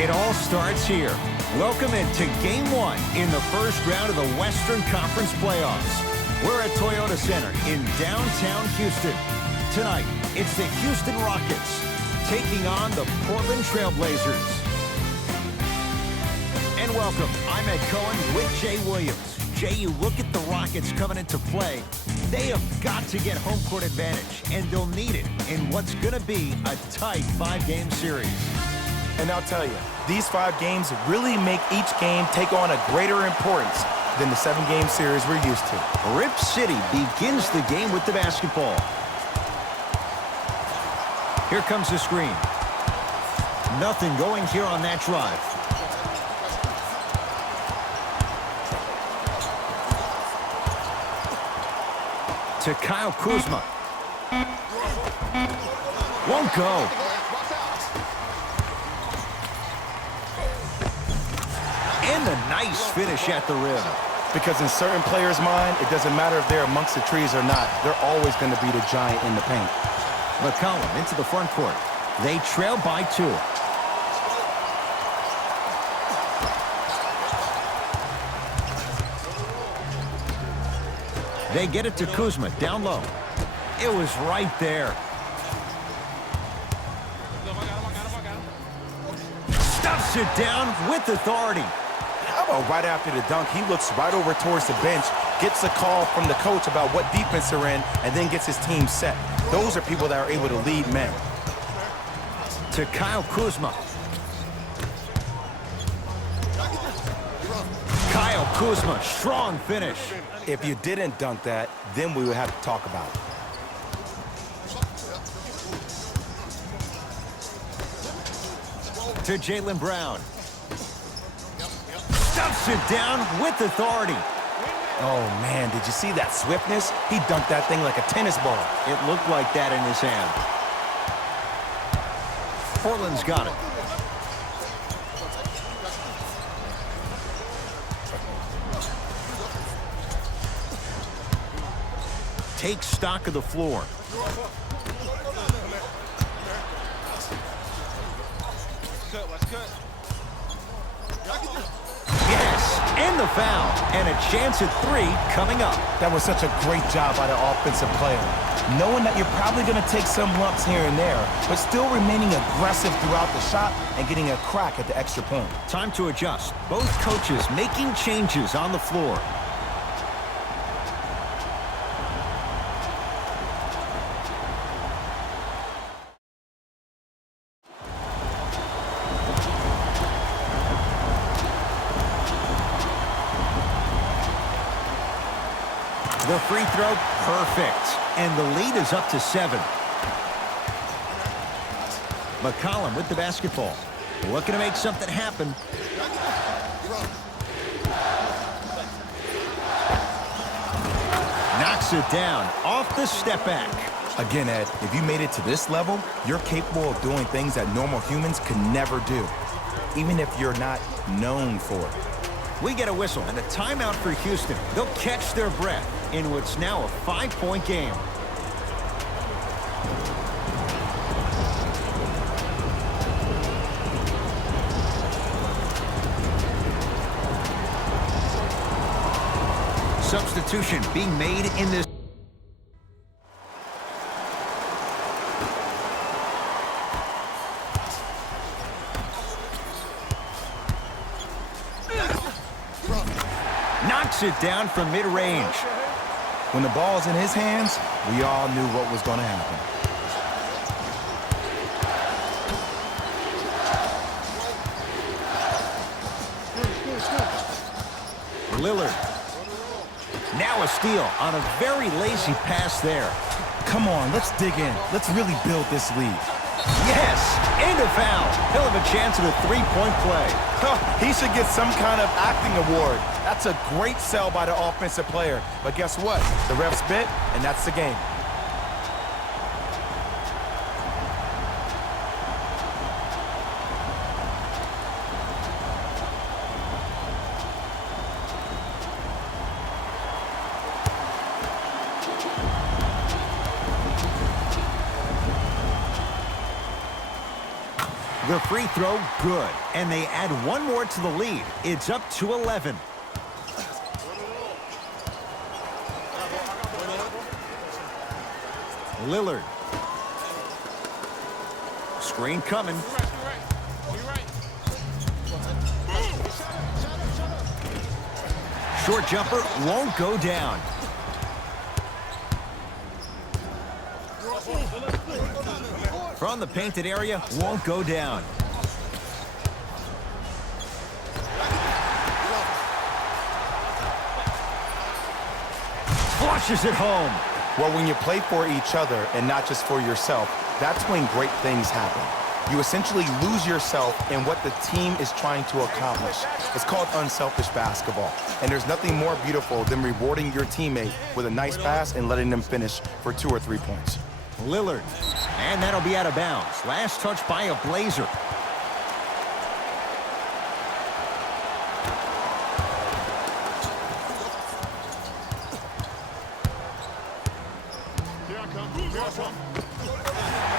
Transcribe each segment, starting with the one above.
It all starts here. Welcome into Game 1 in the first round of the Western Conference playoffs. We're at Toyota Center in downtown Houston. Tonight, it's the Houston Rockets taking on the Portland Trailblazers. And welcome, I'm Ed Cohen with Jay Williams. Jay, you look at the Rockets coming into play. They have got to get home court advantage, and they'll need it in what's going to be a tight 5-game series. And I'll tell you, these 5 games really make each game take on a greater importance than the 7-game series we're used to. Rip City begins the game with the basketball. Here comes the screen. Nothing going here on that drive. To Kyle Kuzma. Won't go. And a nice finish at the rim. Because in certain players' mind, it doesn't matter if they're amongst the trees or not. They're always going to be the giant in the paint. McCollum into the front court. They trail by 2. They get it to Kuzma down low. It was right there. Stuffs it down with authority. How about right after the dunk, he looks right over towards the bench, gets a call from the coach about what defense they're in, and then gets his team set. Those are people that are able to lead men. To Kyle Kuzma. Kyle Kuzma, strong finish. If you didn't dunk that, then we would have to talk about it. To Jaylen Brown. Stuffs it down with authority. Oh, man, did you see that swiftness? He dunked that thing like a tennis ball. It looked like that in his hand. Portland's got it. Take stock of the floor. Yes, and the foul. And a chance at 3 coming up. That was such a great job by the offensive player. Knowing that you're probably going to take some lumps here and there, but still remaining aggressive throughout the shot and getting a crack at the extra point. Time to adjust. Both coaches making changes on the floor. The free throw, perfect. And the lead is up to 7. McCollum with the basketball. Looking to make something happen. Knocks it down off the step back. Again, Ed, if you made it to this level, you're capable of doing things that normal humans can never do, even if you're not known for it. We get a whistle and a timeout for Houston. They'll catch their breath in what's now a 5-point game. Substitution being made in this. Knocks it down from mid-range. When the ball's in his hands, we all knew what was going to happen. Lillard. Now a steal on a very lazy pass there. Come on, let's dig in. Let's really build this lead. Yes, and a foul. He'll have a chance at a 3-point play. He should get some kind of acting award. That's a great sell by the offensive player. But guess what? The refs bit, and that's the game. The free throw, good. And they add one more to the lead. It's up to 11. Lillard. Screen coming. Short jumper won't go down. From the painted area, won't go down. Flushes it home. Well, when you play for each other and not just for yourself, that's when great things happen. You essentially lose yourself in what the team is trying to accomplish. It's called unselfish basketball. And there's nothing more beautiful than rewarding your teammate with a nice pass and letting them finish for 2 or 3 points. Lillard. And that'll be out of bounds. Last touch by a Blazer.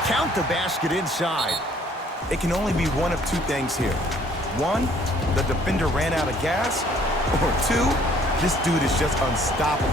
Count the basket inside. It can only be one of 2 things here. 1, the defender ran out of gas. Or 2, this dude is just unstoppable.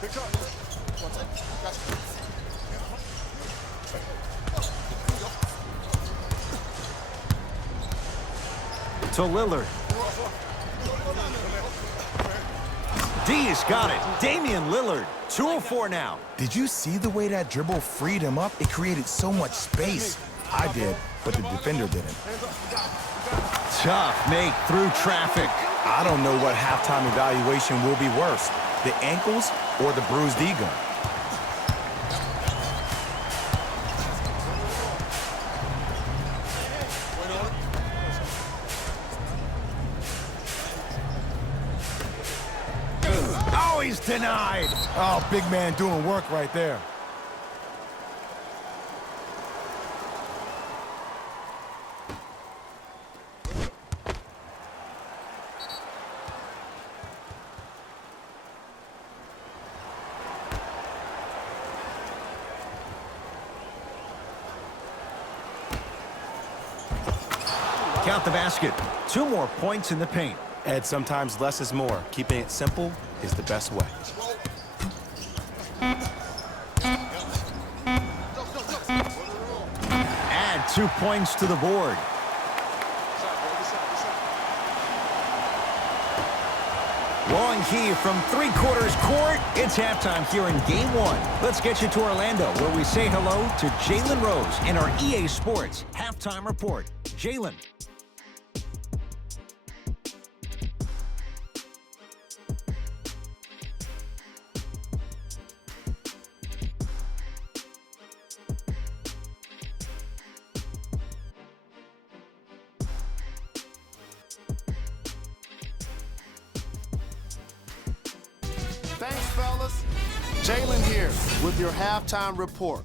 Pick up. To Lillard. D's got it. Damian Lillard. 2:04 now. Did you see the way that dribble freed him up? It created so much space. I did, but the defender didn't. Tough make through traffic. I don't know what halftime evaluation will be worse, the ankles or the bruised ego. Oh, he's denied. Oh, big man doing work right there. Count the basket. 2 more points in the paint. Ed, sometimes less is more. Keeping it simple is the best way. Add 2 points to the board. Long heave from 3/4 court. It's halftime here in Game 1. Let's get you to Orlando, where we say hello to Jalen Rose in our EA Sports Halftime Report. Jalen. Thanks, fellas. Jalen here with your halftime report.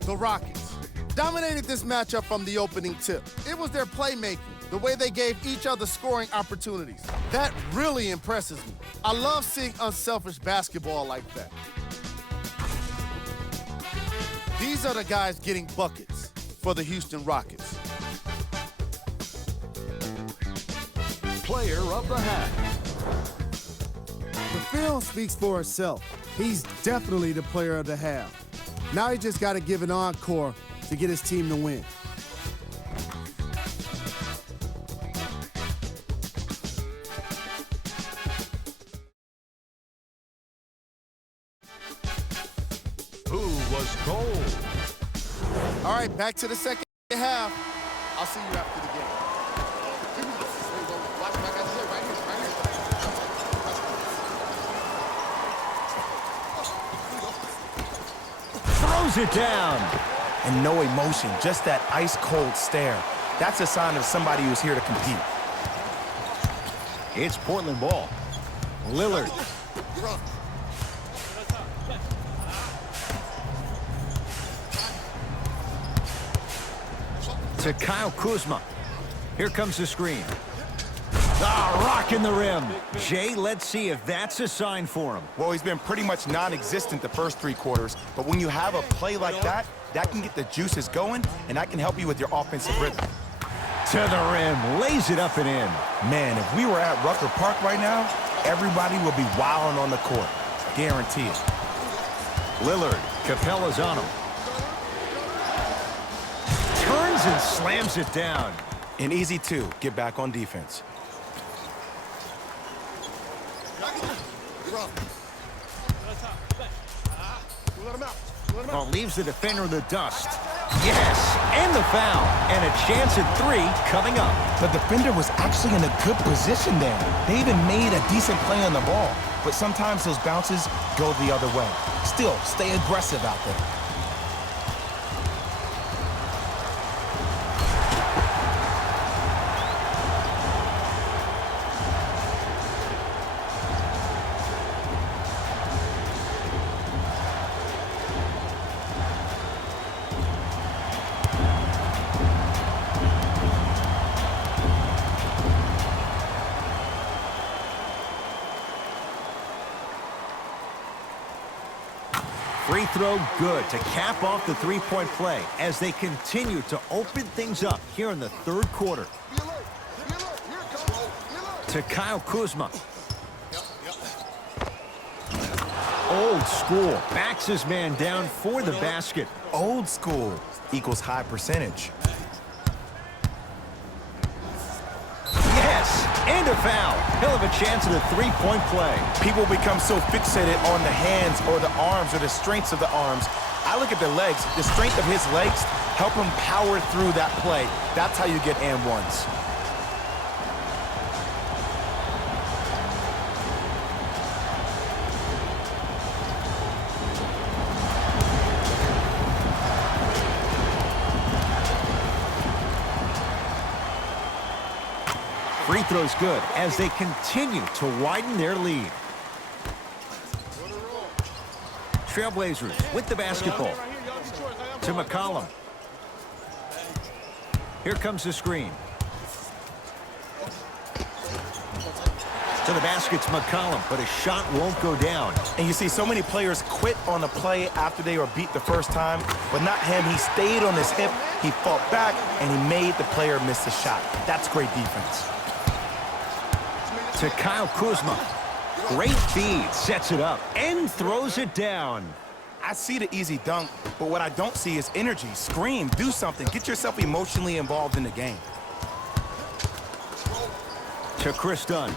The Rockets dominated this matchup from the opening tip. It was their playmaking, the way they gave each other scoring opportunities. That really impresses me. I love seeing unselfish basketball like that. These are the guys getting buckets for the Houston Rockets. Player of the half. film speaks for itself. He's definitely the player of the half. Now he just got to give an encore to get his team to win. Who was cold? All right, back to the second half. I'll see you after the game. Throws it down. And no emotion, just that ice-cold stare. That's a sign of somebody who's here to compete. It's Portland ball. Lillard. To Kyle Kuzma. Here comes the screen. Rocking the rim. Jay, let's see if that's a sign for him. Well, he's been pretty much non-existent the first 3 quarters, but when you have a play like that, that can get the juices going, and that can help you with your offensive rhythm. To the rim, lays it up and in. Man, if we were at Rucker Park right now, everybody would be wilding on the court. Guaranteed. Lillard, Capella's on him. Turns and slams it down. And easy, too. Get back on defense. Well, leaves the defender in the dust. Yes, and the foul. And a chance at 3 coming up. The defender was actually in a good position there. They even made a decent play on the ball. But sometimes those bounces go the other way. Still, stay aggressive out there. Free throw good to cap off the three-point play as they continue to open things up here in the 3rd quarter. To Kyle Kuzma. Old school. Backs his man down for the basket. Old school equals high percentage. Yes, and a foul. He'll have a chance at a 3-point play. People become so fixated on the hands or the arms or the strengths of the arms. I look at the legs. The strength of his legs help him power through that play. That's how you get and ones. Free throw's good as they continue to widen their lead. Trailblazers with the basketball. To McCollum. Here comes the screen. To the basket's McCollum, but a shot won't go down. And you see so many players quit on a play after they were beat the first time, but not him. He stayed on his hip, he fought back, and he made the player miss the shot. That's great defense. To Kyle Kuzma. Great feed, sets it up, and throws it down. I see the easy dunk, but what I don't see is energy. Scream, do something. Get yourself emotionally involved in the game. To Chris Dunn.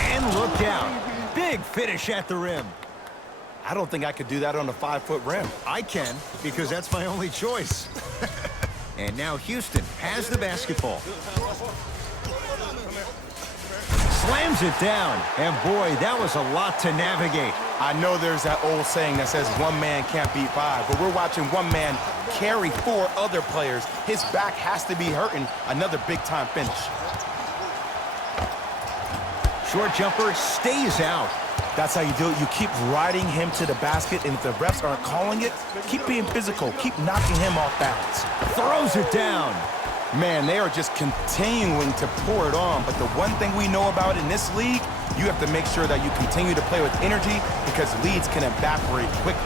And look out. Big finish at the rim. I don't think I could do that on a 5-foot rim. I can, because that's my only choice. And now Houston has the basketball. Slams it down. And boy, that was a lot to navigate. I know there's that old saying that says one man can't beat 5, but we're watching one man carry 4 other players. His back has to be hurting. Another big-time finish. Short jumper stays out. That's how you do it. You keep riding him to the basket, and if the refs aren't calling it, keep being physical. Keep knocking him off balance. Throws it down. Man, they are just continuing to pour it on. But the one thing we know about in this league, you have to make sure that you continue to play with energy because leads can evaporate quickly.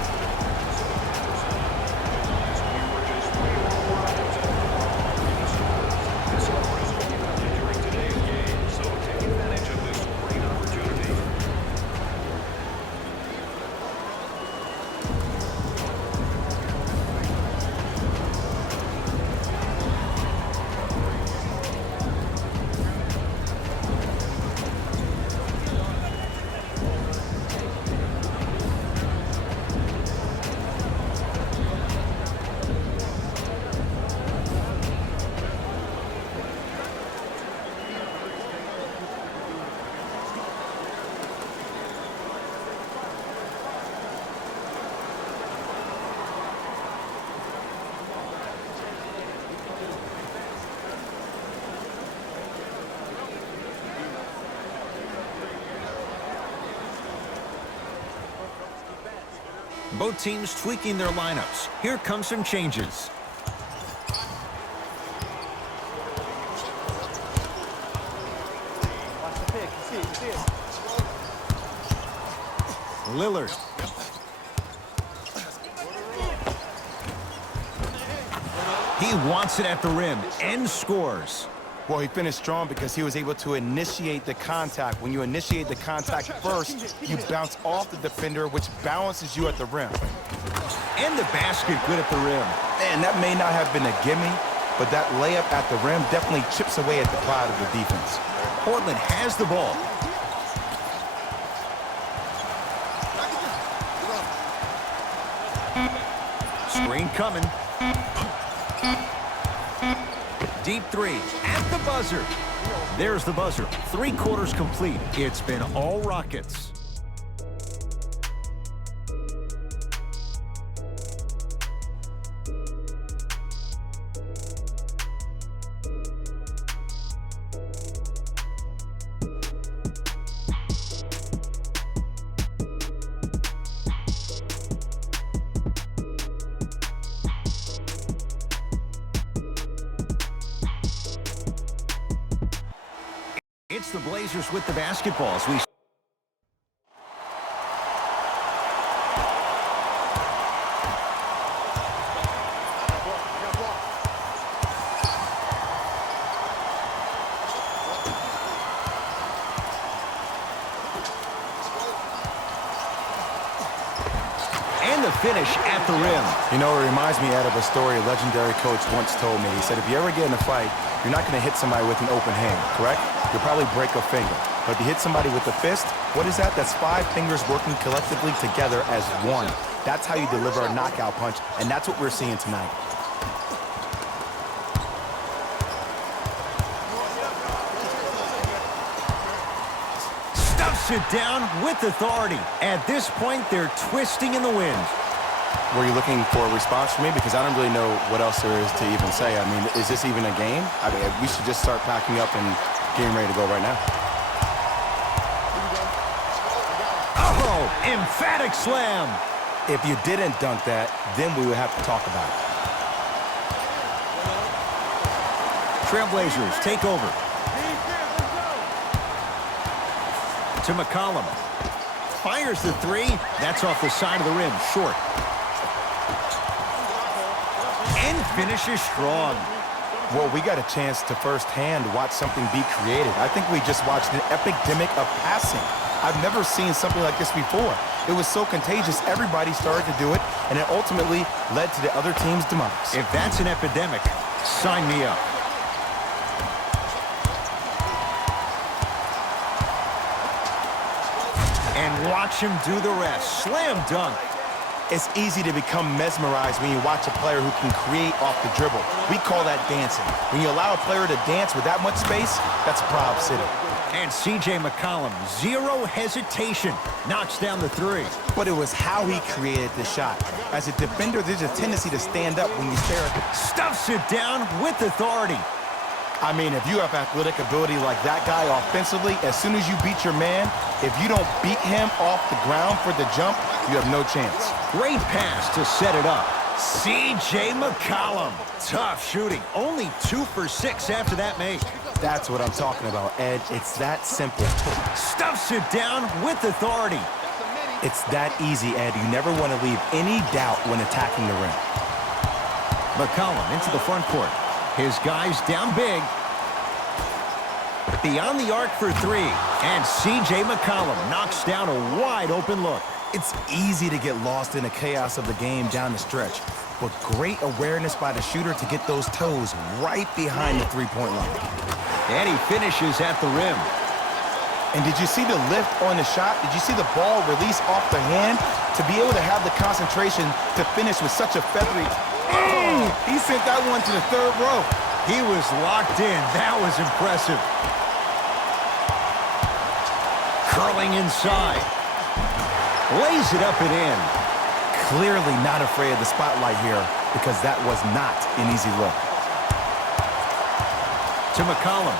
Both teams tweaking their lineups. Here come some changes. Lillard. He wants it at the rim and scores. Well, he finished strong because he was able to initiate the contact. When you initiate the contact first, you bounce off the defender, which balances you at the rim. And the basket good at the rim. And that may not have been a gimme, but that layup at the rim definitely chips away at the pride of the defense. Portland has the ball. Screen coming. Deep three at the buzzer. There's the buzzer. 3 quarters complete. It's been all Rockets. It's the Blazers with the basketball as we and the finish at the rim. You know, it reminds me, Ed, of a story a legendary coach once told me. He said, if you ever get in a fight, you're not going to hit somebody with an open hand, correct? You'll probably break a finger. But if you hit somebody with a fist, what is that? That's 5 fingers working collectively together as one. That's how you deliver a knockout punch, and that's what we're seeing tonight. Stuffs it down with authority. At this point, they're twisting in the wind. Were you looking for a response from me? Because I don't really know what else there is to even say. I mean, is this even a game? I mean, we should just start packing up and getting ready to go right now. Oh, emphatic slam. If you didn't dunk that, then we would have to talk about it. Trailblazers take over. To McCollum. Fires the 3. That's off the side of the rim, short. And finishes strong. Well, we got a chance to firsthand watch something be created. I think we just watched an epidemic of passing. I've never seen something like this before. It was so contagious, everybody started to do it, and it ultimately led to the other team's demise. If that's an epidemic, sign me up. And watch him do the rest. Slam dunk. It's easy to become mesmerized when you watch a player who can create off the dribble. We call that dancing. When you allow a player to dance with that much space, that's a proud city. And C.J. McCollum, 0 hesitation, knocks down the 3. But it was how he created the shot. As a defender, there's a tendency to stand up when you stare at it. Stuffs it down with authority. I mean, if you have athletic ability like that guy offensively, as soon as you beat your man, if you don't beat him off the ground for the jump, you have no chance. Great pass to set it up. C.J. McCollum. Tough shooting. Only 2 for 6 after that make. That's what I'm talking about, Ed. It's that simple. Stuffs it down with authority. It's that easy, Ed. You never want to leave any doubt when attacking the rim. McCollum into the front court. His guys down big. Beyond the arc for 3. And C.J. McCollum knocks down a wide open look. It's easy to get lost in the chaos of the game down the stretch, but great awareness by the shooter to get those toes right behind the three-point line. And he finishes at the rim. And did you see the lift on the shot? Did you see the ball release off the hand? To be able to have the concentration to finish with such a feathery... Oh, he sent that one to the 3rd row. He was locked in. That was impressive. Curling inside. Lays it up and in. Clearly not afraid of the spotlight here because that was not an easy look. To McCollum.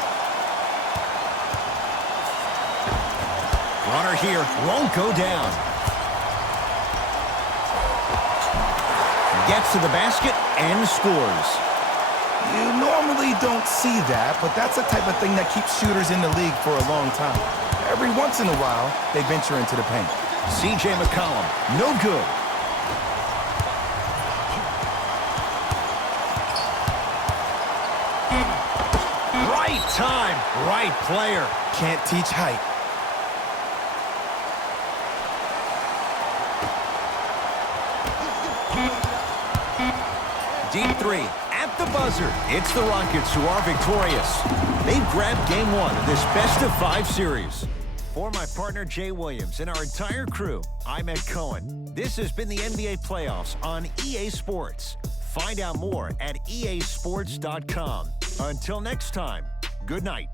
Runner here won't go down. gets to the basket and scores. You normally don't see that, but that's the type of thing that keeps shooters in the league for a long time. Every once in a while, they venture into the paint. C.J. McCollum, no good. Right time, right player. Can't teach height. Deep three at the buzzer. It's the Rockets who are victorious. They've grabbed game one of this best-of-5 series. For my partner Jay Williams and our entire crew, I'm Ed Cohen. This has been the NBA playoffs on EA Sports. Find out more at easports.com. Until next time, good night.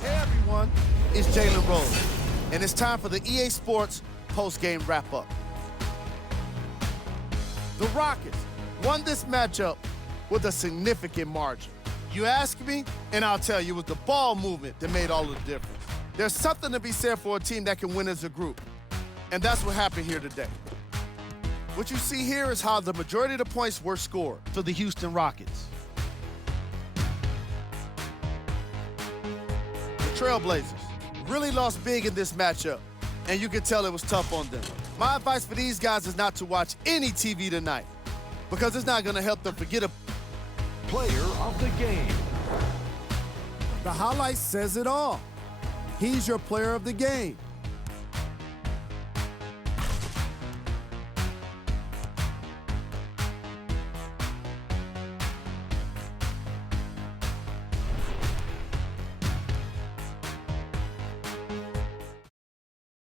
Hey everyone, it's Jalen Rose, and it's time for the EA Sports post-game wrap-up. The Rockets won this matchup with a significant margin. You ask me, and I'll tell you, it was the ball movement that made all the difference. There's something to be said for a team that can win as a group, and that's what happened here today. What you see here is how the majority of the points were scored for the Houston Rockets. The Trailblazers really lost big in this matchup, and you can tell it was tough on them. My advice for these guys is not to watch any TV tonight, because it's not going to help them forget a Player of the game. The highlight says it all. He's your player of the game.